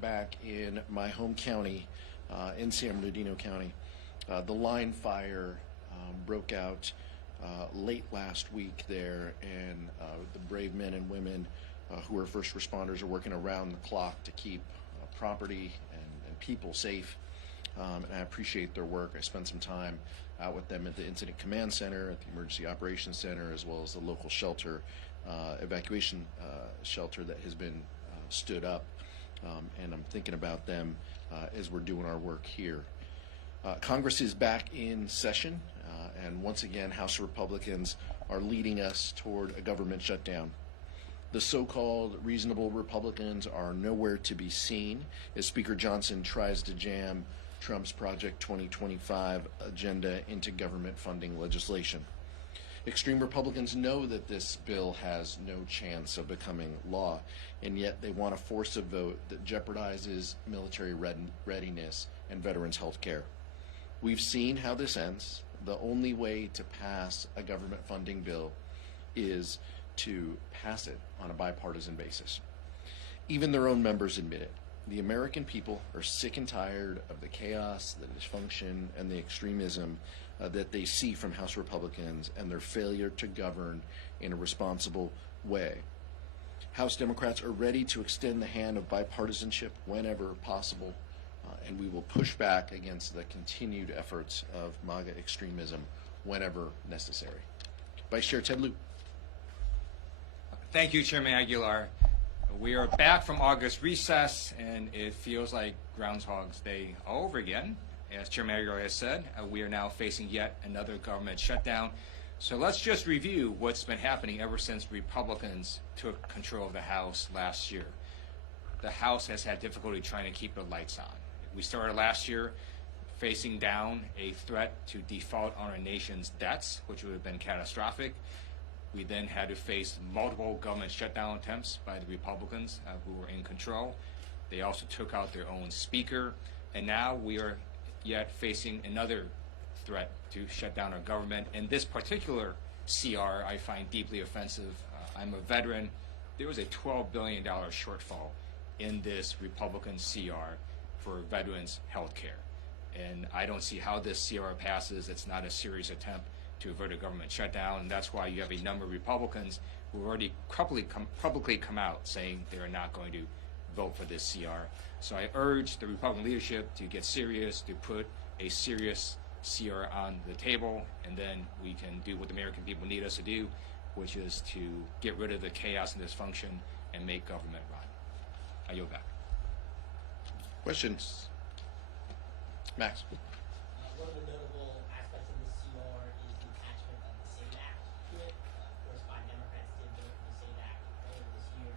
Back in my home county, in San Bernardino County. The line fire broke out late last week there, and the brave men and women who are first responders are working around the clock to keep property and people safe. And I appreciate their work. I spent some time out with them at the Incident Command Center, at the Emergency Operations Center, as well as the local shelter, evacuation shelter that has been stood up. And I'm thinking about them as we're doing our work here. Congress is back in session, and once again, House Republicans are leading us toward a government shutdown. The so-called reasonable Republicans are nowhere to be seen as Speaker Johnson tries to jam Trump's Project 2025 agenda into government funding legislation. Extreme Republicans know that this bill has no chance of becoming law, and yet they want to force a vote that jeopardizes military readiness and veterans' health care. We've seen how this ends. The only way to pass a government funding bill is to pass it on a bipartisan basis. Even their own members admit it. The American people are sick and tired of the chaos, the dysfunction, and the extremism that they see from House Republicans and their failure to govern in a responsible way. House Democrats are ready to extend the hand of bipartisanship whenever possible, and we will push back against the continued efforts of MAGA extremism whenever necessary. Vice Chair Ted Lieu. Thank you, Chairman Aguilar. We are back from August recess, and it feels like Groundhog's Day all over again. As Chairman Aguilar has said, we are now facing yet another government shutdown. So let's just review what's been happening ever since Republicans took control of the House last year. The House has had difficulty trying to keep the lights on. We started last year facing down a threat to default on our nation's debts, which would have been catastrophic. We then had to face multiple government shutdown attempts by the Republicans who were in control. They also took out their own speaker, and now we are yet facing another threat to shut down our government. And this particular CR I find deeply offensive. I'm a veteran. There was a $12 billion shortfall in this Republican CR for veterans' health care. And I don't see how this CR passes. It's not a serious attempt to avert a government shutdown, and that's why you have a number of Republicans who have already publicly come out saying they are not going to vote for this CR. So I urge the Republican leadership to get serious, to put a serious CR on the table, and then we can do what the American people need us to do, which is to get rid of the chaos and dysfunction and make government run. I yield back. Questions? Max. One of the notable aspects of the CR is the attachment of the SAVE Act to it. Of course, 5 Democrats did vote for the SAVE Act earlier this year.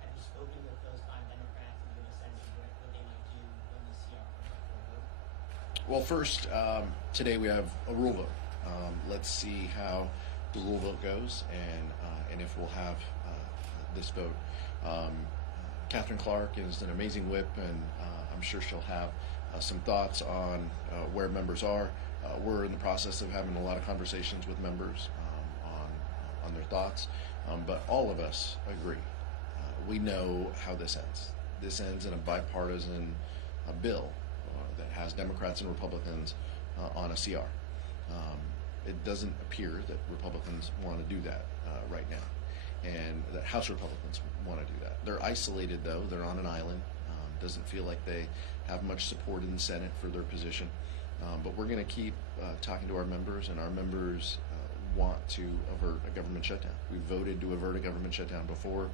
Have you spoken with those 5 Democrats and given a sense of what they might do when the CR comes up for a vote? Well, first, today we have a rule vote. Let's see how the rule vote goes, and if we'll have this vote. Catherine Clark is an amazing whip, and I'm sure she'll have some thoughts on where members are. We're in the process of having a lot of conversations with members on their thoughts, but all of us agree. We know how this ends. This ends in a bipartisan bill that has Democrats and Republicans on a CR. It doesn't appear that Republicans want to do that right now, and that House Republicans want to do that. They're isolated, though. They're on an island. Doesn't feel like they have much support in the Senate for their position. But we're going to keep talking to our members, and our members want to avert a government shutdown. We voted to avert a government shutdown before.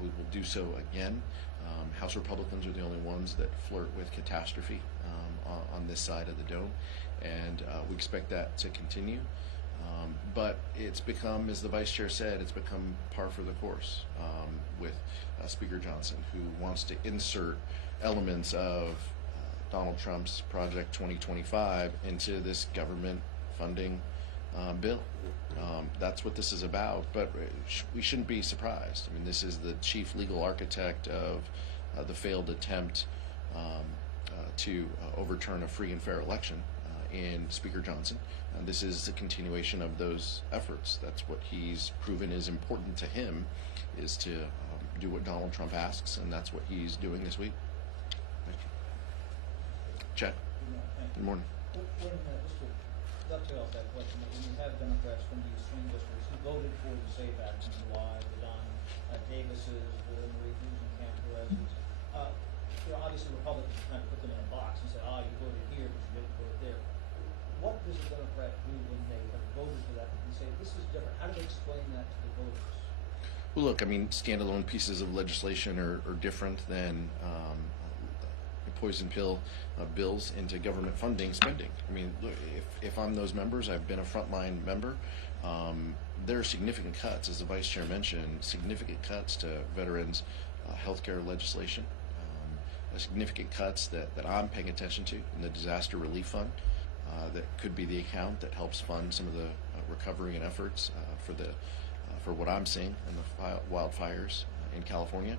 We will do so again. House Republicans are the only ones that flirt with catastrophe on this side of the dome, and we expect that to continue. But it's become, as the Vice Chair said, it's become par for the course with Speaker Johnson, who wants to insert elements of Donald Trump's Project 2025 into this government funding bill. That's what this is about, but we shouldn't be surprised. I mean, this is the chief legal architect of the failed attempt to overturn a free and fair election in Speaker Johnson. This is a continuation of those efforts. That's what he's proven is important to him, is to do what Donald Trump asks, and that's what he's doing this week. Thank you. Chad. Good morning. When, just to dovetail off that question, when you have Democrats from these swing districts who voted for the SAFE Act in July, the Don Davises, the Marie Fusion Camp Perez's, obviously Republicans are trying to put them in a box and say, you voted here, but you didn't vote there. What does a Democrat do when they have voted for that and say, this is different? How do they explain that to the voters? Well, look, I mean, standalone pieces of legislation are different than poison pill bills into government funding spending. I mean, look, if I'm those members, I've been a frontline member, there are significant cuts, as the Vice Chair mentioned, significant cuts to veterans' healthcare legislation, significant cuts that I'm paying attention to in the disaster relief fund. That could be the account that helps fund some of the recovery and efforts for what I'm seeing in the wildfires in California.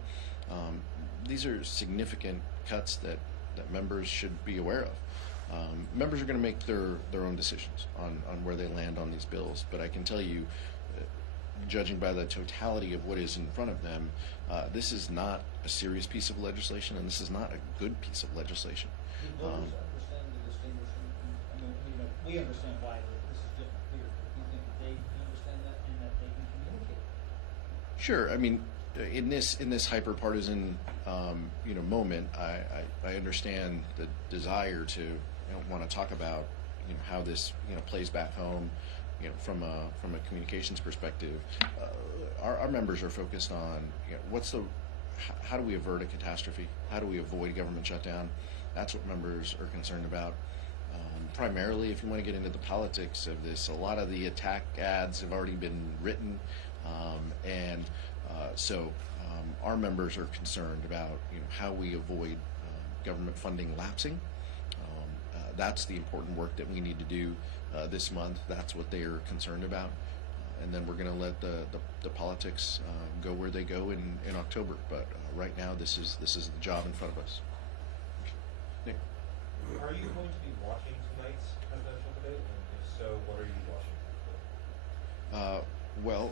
These are significant cuts that members should be aware of. Members are going to make their own decisions on where they land on these bills, but I can tell you, judging by the totality of what is in front of them, this is not a serious piece of legislation, and this is not a good piece of legislation. Do voters understand the distinguishing? I mean, we understand why this is different here, but do you think that they understand that and that they can communicate? Sure. I mean, in this hyper-partisan moment, I understand the desire to want to talk about how this plays back home, from a communications perspective. Our members are focused on how do we avert a catastrophe? How do we avoid government shutdown? That's what members are concerned about. Primarily, if you want to get into the politics of this, a lot of the attack ads have already been written, and so our members are concerned about how we avoid government funding lapsing. That's the important work that we need to do this month. That's what they are concerned about, and then we're going to let the politics go where they go in October. But right now, this is the job in front of us. Nick. Are you going to be watching tonight's presidential debate? And if so, what are you watching? Well,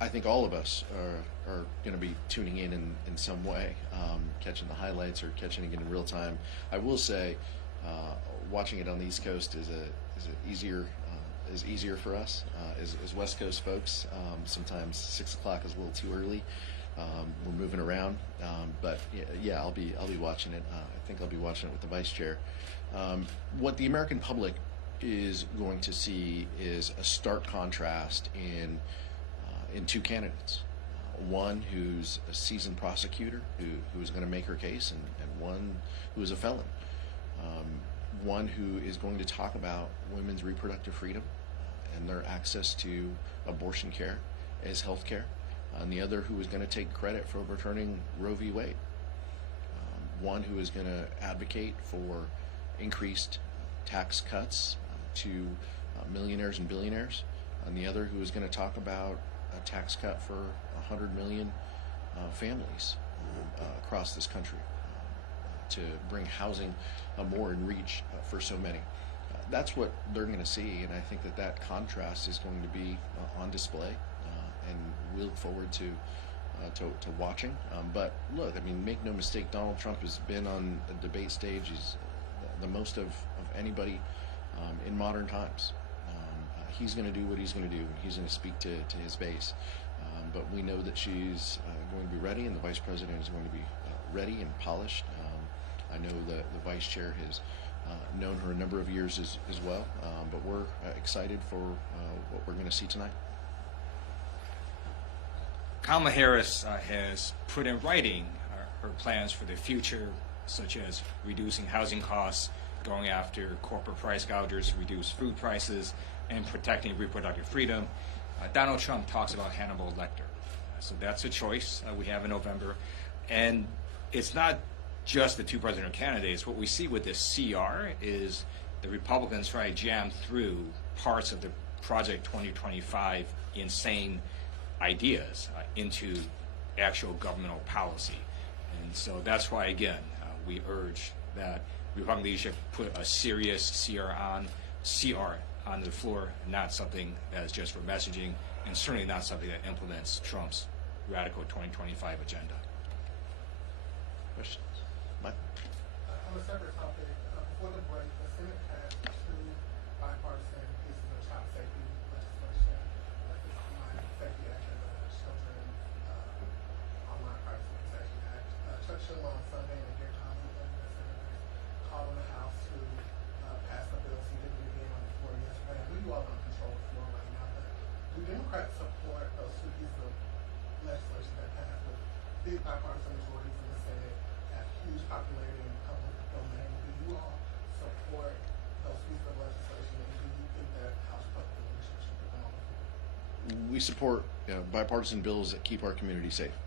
I think all of us are going to be tuning in some way, catching the highlights or catching it in real time. I will say, watching it on the East Coast is easier for us as West Coast folks. Sometimes 6 o'clock is a little too early. We're moving around, but yeah, I'll be watching it. I think I'll be watching it with the Vice Chair. What the American public is going to see is a stark contrast in two candidates. One who's a seasoned prosecutor who is going to make her case, and one who is a felon. One who is going to talk about women's reproductive freedom and their access to abortion care as health care, and the other who is going to take credit for overturning Roe v. Wade. One who is going to advocate for increased tax cuts to millionaires and billionaires, and the other who is going to talk about a tax cut for 100 million families across this country to bring housing more in reach for so many. That's what they're going to see, and I think that contrast is going to be on display, and we look forward to watching. But look, I mean, make no mistake, Donald Trump has been on a debate stage. He's the most of anybody in modern times. He's going to do what he's going to do, and he's going to speak to his base. But we know that she's going to be ready, and the Vice President is going to be ready and polished. I know the Vice Chair has known her a number of years as well, but we're excited for what we're going to see tonight. Kamala Harris has put in writing her plans for the future, such as reducing housing costs, going after corporate price gougers, reduce food prices, and protecting reproductive freedom. Donald Trump talks about Hannibal Lecter. So that's a choice we have in November. And it's not just the two presidential candidates. What we see with this CR is the Republicans try to jam through parts of the Project 2025 insane ideas into actual governmental policy. And so that's why, again, we urge that Republican leadership put a serious CR on the floor, not something that is just for messaging, and certainly not something that implements Trump's radical 2025 agenda. Questions? Mike? On a separate topic, before the break, the Senate passed two bipartisan pieces of child safety legislation. This Online Safety Act and the Children Online Privacy Protection Act. Chuck Schumer on Sunday in a hearing conference with the senators called on the House to pass the bill, so he didn't do it again on the floor yesterday. I know you all don't control the floor right now, but do Democrats support those two pieces of legislation that passed with big bipartisan majorities in the Senate, have huge popularity in the public domain? Do you all support those pieces of legislation, and do you think that House Republican leadership should put them on the floor? We support bipartisan bills that keep our community safe.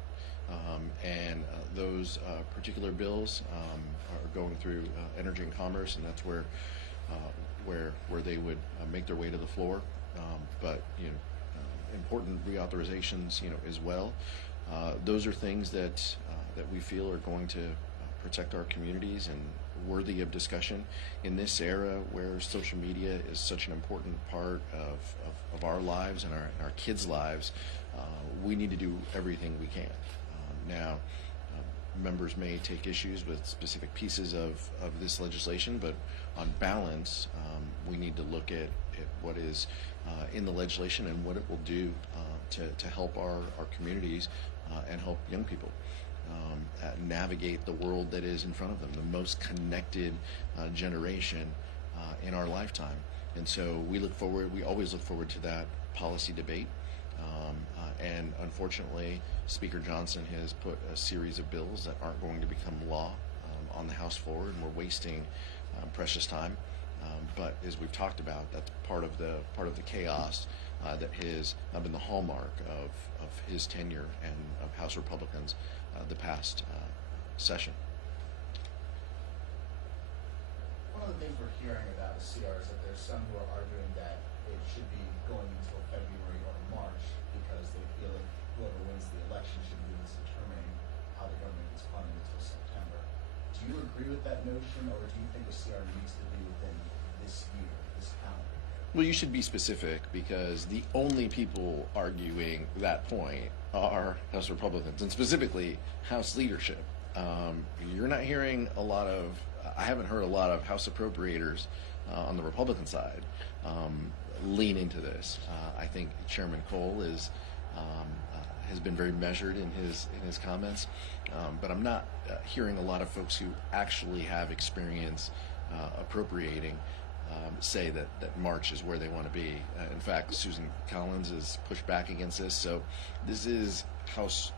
And those particular bills are going through Energy and Commerce, and that's where they would make their way to the floor. But important reauthorizations, as well. Those are things that we feel are going to protect our communities and worthy of discussion in this era where social media is such an important part of our lives and our kids' lives. We need to do everything we can. Now, members may take issues with specific pieces of this legislation, but on balance, we need to look at what is in the legislation and what it will do to help our communities and help young people navigate the world that is in front of them, the most connected generation in our lifetime. And so we always look forward to that policy debate. And unfortunately, Speaker Johnson has put a series of bills that aren't going to become law on the House floor, and we're wasting precious time. But as we've talked about, that's part of the chaos that has been the hallmark of his tenure and of House Republicans the past session. One of the things we're hearing about the CR is that there's some who are arguing that it should be going until February or March because they feel like whoever wins the election should be determining how the government gets funded until September. Do you agree with that notion, or do you think the CR needs to be within this year, this calendar year? Well, you should be specific, because the only people arguing that point are House Republicans, and specifically House leadership. You're not hearing I haven't heard a lot of House appropriators on the Republican side lean into this. I think Chairman Cole has been very measured in his comments, but I'm not hearing a lot of folks who actually have experience appropriating say that March is where they want to be. In fact, Susan Collins has pushed back against this. So this is House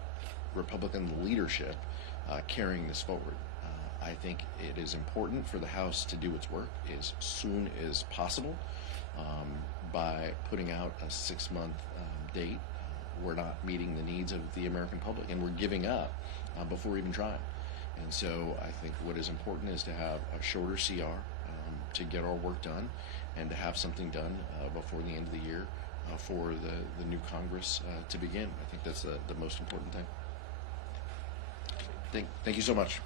Republican leadership carrying this forward. I think it is important for the House to do its work as soon as possible by putting out a 6-month date. We're not meeting the needs of the American public, and we're giving up before even trying. And so I think what is important is to have a shorter CR to get our work done, and to have something done before the end of the year for the new Congress to begin. I think that's the most important thing. Thank you so much.